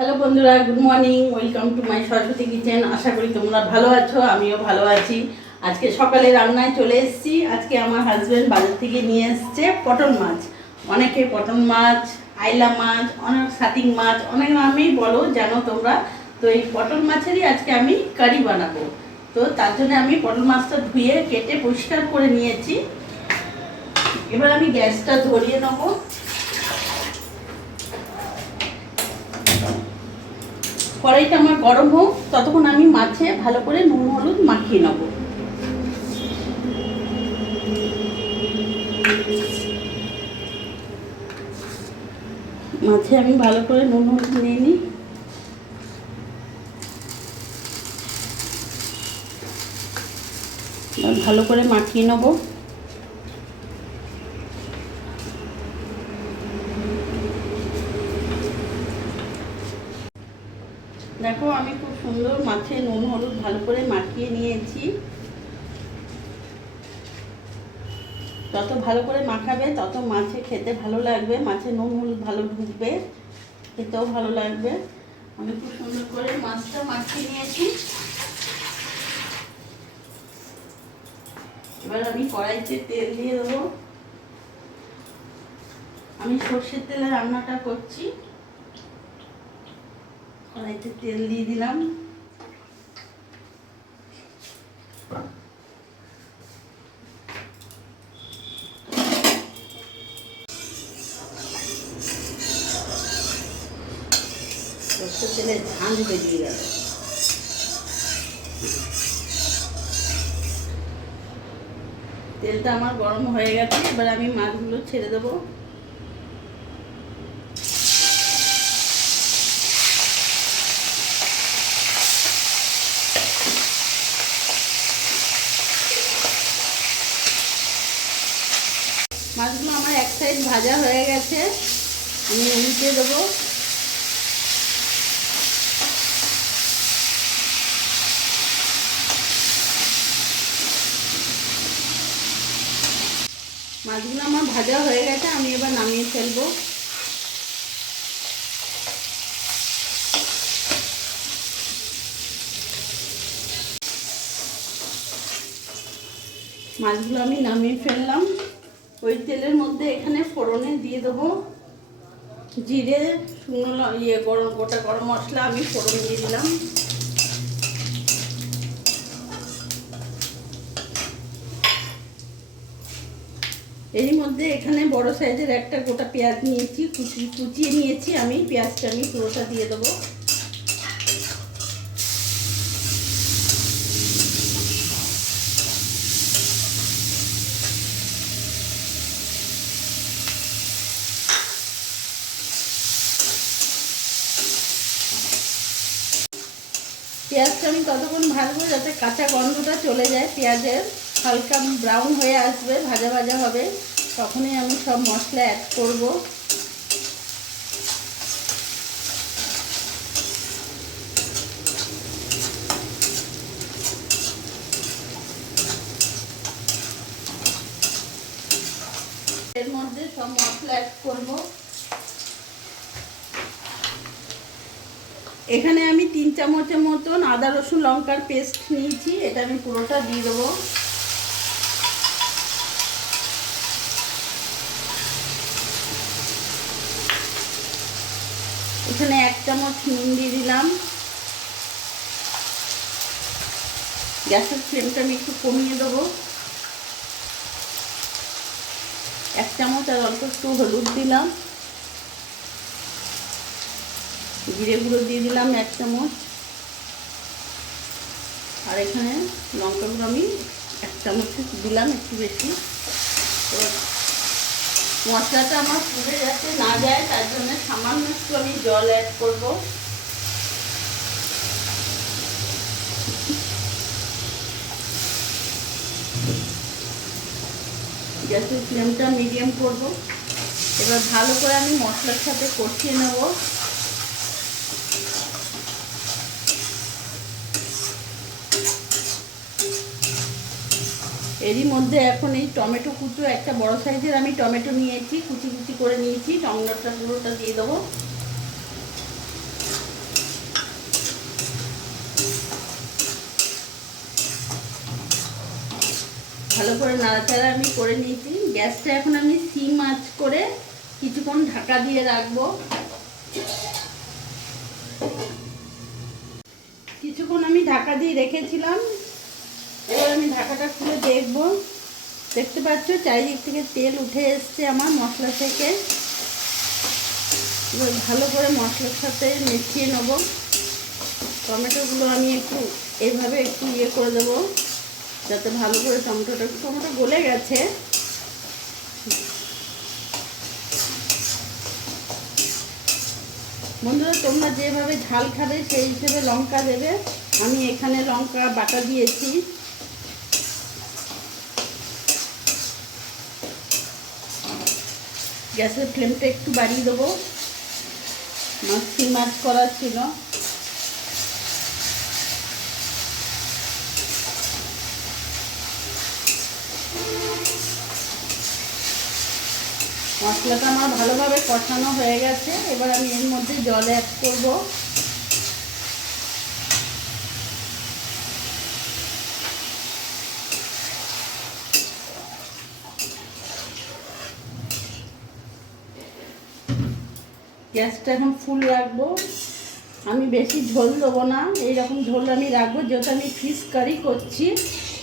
Hello বন্ধুরা, good morning. Welcome to my Saraswati kitchen. আশা করি তোমরা ভালো আছো, আমিও ভালো আছি। আজকে সকালে রান্নায় চলে এসেছি। আজকে আমার হাজব্যান্ড বাজার থেকে নিয়ে এসছে পটল মাছ। অনেকে পটল মাছ, আইলা মাছ, অনেক সাটিং মাছ, অনেক নামেই বলো, জানো তোমরা। তো এই পটল মাছেরই আজকে আমি কারি বানাবো। তো তার জন্য আমি পটল মাছটা ধুয়ে কেটে পরিষ্কার করে নিয়েছি। এবার আমি গ্যাসটা ধরিয়ে নেবো। কড়াইটা আমার গরম হোক, ততক্ষণ আমি মাছে ভালো করে নুন হলুদ মাখিয়ে নেব। মাছে আমি ভালো করে নুন হলুদ নিয়ে নিই। ভালো করে মাখিয়ে নেব। দেখো, আমি খুব সুন্দর মাছে নুন হলুদ ভালো করে মাখিয়ে নিয়েছি। যত ভালো করে মাখাবে তত মাছে খেতে ভালো লাগবে, মাছে নুন হলুদ ভালো ঢুকবে, খেতেও ভালো লাগবে। আমি খুব সুন্দর করে মাছটা মাখিয়ে নিয়েছি। এবার আমি কড়াইতে তেল দিয়ে দেবো। আমি সর্ষের তেলে রান্নাটা করছি। কড়াইতে তেল দিয়ে দিলাম। সর্ষের তেলে ঝাঁঝ বেরিয়ে গেল। তেলটা আমার গরম হয়ে গেছে। এবার আমি মাছগুলো ছেড়ে দেবো। মাছগুলো আমার এক সাইড ভাজা হয়ে গেছে, আমি উল্টে দেবো। মাছগুলো আমার ভাজা হয়ে গেছে, আমি এবার নামিয়ে ফেলবো। মাছগুলো আমি নামিয়ে ফেললাম। ওই তেলের মধ্যে এখানে ফোড়নে দিয়ে দেবো জিরে, শুকনো গোটা গরম মশলা আমি ফোড়ন দিয়ে দিলাম। এরই মধ্যে এখানে বড় সাইজের একটা গোটা পেঁয়াজ নিয়েছি, কুচিয়ে নিয়েছি। আমি পেঁয়াজটা আমি পুরোটা দিয়ে দেবো। পেঁয়াজটা আমি ততক্ষণ ভাজবো যাতে কাঁচা গন্ধটা চলে যায় পেঁয়াজের। হালকা ব্রাউন হয়ে আসবে, ভাজা ভাজা হবে, তখনই আমি সব মশলা অ্যাড করব। এর মধ্যে সব মশলা অ্যাড করব। এখানে আমি 3 চামচের মতন আদা রসুন লঙ্কার পেস্ট নিয়েছি, এটা আমি পুরোটা দিয়ে দেবো। এখানে 1 চামচ নুন দিয়ে দিলাম। গ্যাসের ফ্লেমটা আমি একটু কমিয়ে দেবো। 1 চামচ আর অল্প একটু হলুদ দিলাম। জিরে গুঁড়ো দিয়ে দিলাম 1 চামচ। আর এখানে লঙ্কা গুঁড়ো আমি 1 চামচ দিলাম, একটু বেশি। মশলাটা আমার পুড়ে যাতে না যায় তার জন্য সামান্য একটু আমি জল অ্যাড করব। গ্যাসের ফ্লেমটা মিডিয়াম করব। এবার ভালো করে আমি মশলার সাথে কষিয়ে নেব। এরই মধ্যে এখন এই টমেটো কুচো, একটা বড় সাইজের আমি টমেটো নিয়েছি, কুচি কুচি করে নিয়েছি, টমেটোটা পুরোটা দিয়ে দেবো। ভালো করে নাড়াচাড়া আমি করে নিয়েছি। গ্যাসটা এখন আমি সিম আঁচ করে কিছুক্ষণ ঢাকা দিয়ে রাখবো। কিছুক্ষণ আমি ঢাকা দিয়ে রেখেছিলাম। এবার আমি ঢাকাটা খুলে দেখবো। দেখতে পাচ্ছ চারিদিক থেকে তেল উঠে এসছে আমার মশলা থেকে। এবার ভালো করে মশলার সাথে মিশিয়ে নেবো। টমেটোগুলো আমি একটু এইভাবে একটু করে দেবো যাতে ভালো করে টমেটো গলে গেছে। বন্ধুরা তোমরা যেভাবে ঝাল খাবে সেই হিসেবে লঙ্কা দেবে। আমি এখানে লঙ্কা বাটা দিয়েছি। গ্যাসের ফ্লেমটা একটু বাড়িয়ে দেবো, মাছ করা ছিল। মশলাটা আমার ভালোভাবে কষানো হয়ে গেছে। এবার আমি এর মধ্যে জল অ্যাড করব। গ্যাসটা এখন ফুল রাখবো। আমি বেশি ঝোল দেবো না, এইরকম ঝোল আমি রাখবো। যেহেতু আমি ফিশ কারি করছি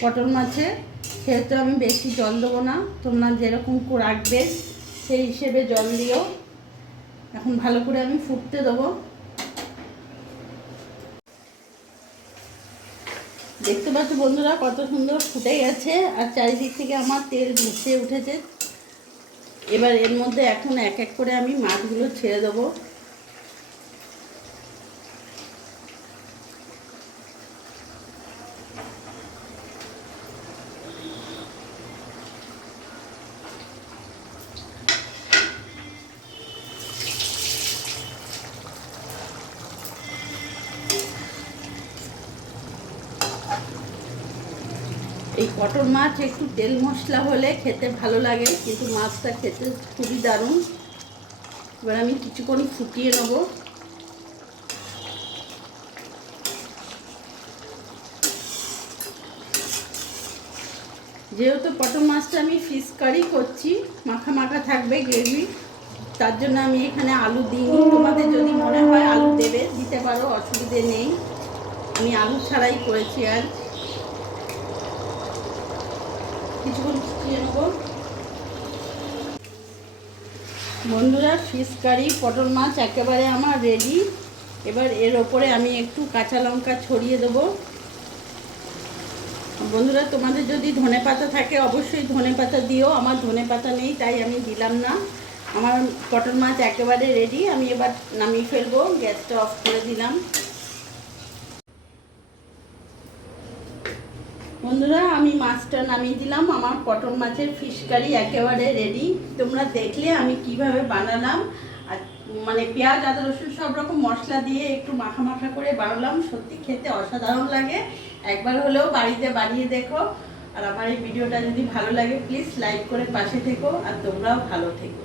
পটল মাছে, সেহেতু আমি বেশি জল দেবো না। তোমরা যেরকম রাখবে সেই হিসেবে জল দিও। এখন ভালো করে আমি ফুটতে দেবো। দেখতে পাচ্ছ বন্ধুরা কত সুন্দর ফুটে গেছে আর চারিদিক থেকে আমার তেল ভেসে উঠেছে। এবার এর মধ্যে এখন এক এক করে আমি মাছগুলো ছেড়ে দেবো। এই পটল মাছ একটু তেল মশলা হলে খেতে ভালো লাগে, কিন্তু মাছটা খেতে খুবই দারুণ। এবার আমি কিছুক্ষণ ফুটিয়ে নেব। যেহেতু পটল মাছটা আমি ফিশ কারি করছি, মাখা মাখা থাকবে গ্রেভি, তার জন্য আমি এখানে আলু দিইনি। তোমাদের যদি মনে হয় আলু দেবে দিতে পারো, অসুবিধে নেই। আমি আলু ছাড়াই করেছি। আর কিছুক্ষণ ফুটিয়ে নেব। বন্ধুরা ফিশ কারি পটল মাছ একেবারে আমার রেডি। এবার এর ওপরে আমি একটু কাঁচা লঙ্কা ছড়িয়ে দেবো। বন্ধুরা তোমাদের যদি ধনেপাতা থাকে অবশ্যই ধনেপাতা দিও। আমার ধনেপাতা নেই তাই আমি দিলাম না। আমার পটল মাছ একেবারে রেডি। আমি এবার নামিয়ে ফেলবো। গ্যাসটা অফ করে দিলাম। বন্ধুরা আমি মাছটা নামিয়ে দিলাম। আমার পটল মাছের ফিশ কারি একেবারে রেডি। তোমরা দেখলে আমি কিভাবে বানালাম। আর মানে পেঁয়াজ আদা রসুন সব রকম মশলা দিয়ে একটু মাখা মাখা করে বানালাম। সত্যি খেতে অসাধারণ লাগে। একবার হলেও বাড়িতে বানিয়ে দেখো। আর আমার এই ভিডিওটা যদি ভালো লাগে প্লিজ লাইক করে পাশে থেকো। আর তোমরাও ভালো থেকো।